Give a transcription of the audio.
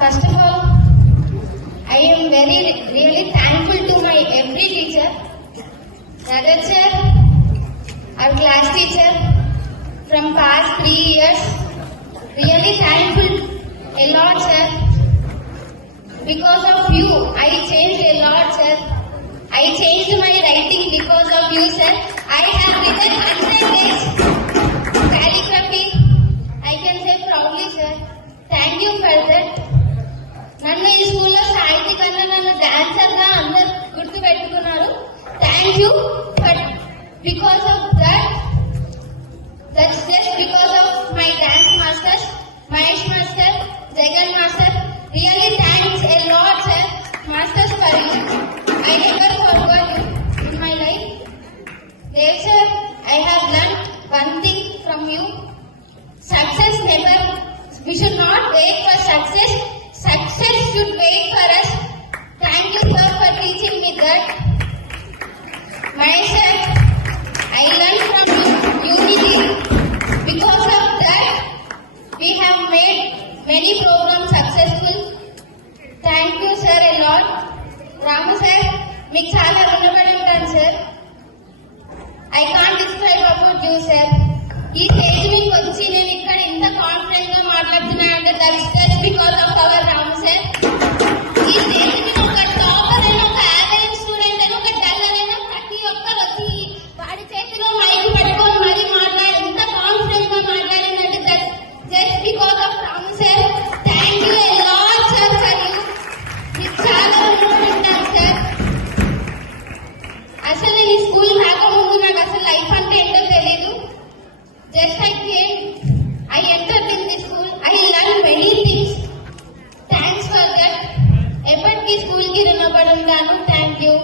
First of all, I am really thankful to my every teacher, Rajat sir, our class teacher from past 3 years. Really thankful a lot, sir. Because of you, I changed a lot, sir. I changed my writing because of you, sir. I have written 100 days calligraphy. I can say proudly, sir. Thank you for that. నన్ను ఈ స్కూల్లో సాహితీ కన్నా నన్ను డాన్సర్ గా అందరు గుర్తు పెట్టుకున్నారు. Thank you but because of that's just because of my dance masters Mahesh master, Jagan master. Really thanks a lot sir masters for you. I never forgot you in my life. There sir, I have learn one thing from you. Success never, we should not wait for success. Success should wait for us. Thank you, sir, for teaching me that. Mahesh sir, I learned from you unity. Because of that, we have made many programs successful. Thank you, sir, a lot. Ramu sir, మీకు చాలా రుణపడి ఉంటాను sir. I can't describe about you, sir. ఈ స్టేజ్ మీకు వచ్చి నేను ఇక్కడ ఇంత కాన్ఫిడెంట్ గా మాట్లాడుతున్నాను అంటే దట్స్ బికాస్ ఆఫ్ అవర్ రాము సార్. ఈ స్టేజ్ మీద ఒక టాపర్ అయినా, ఒక యావరేజ్ స్టూడెంట్ అయినా, ఒక డల్ అయినా ప్రతి ఒక్కరు వచ్చి వాడి చేతిలో మైక్ పట్టుకొని మరీ మాట్లాడి ఇంత కాన్ఫిడెంట్ గా మాట్లాడిందంటే that's just because of Ramu sir. Thank you a lot sir for you. మీకు చాలా రుణపడి సార్. అసలు నేను ఈ స్కూల్ రాకముందు నాకు అసలు లైఫ్ అంటే ఏంటో తెలియదు. Just I came, I entered in this school, I learned many things. Thanks for that. ఎప్పటికీ స్కూల్ కి రుణపడి ఉంటాను. Thank you.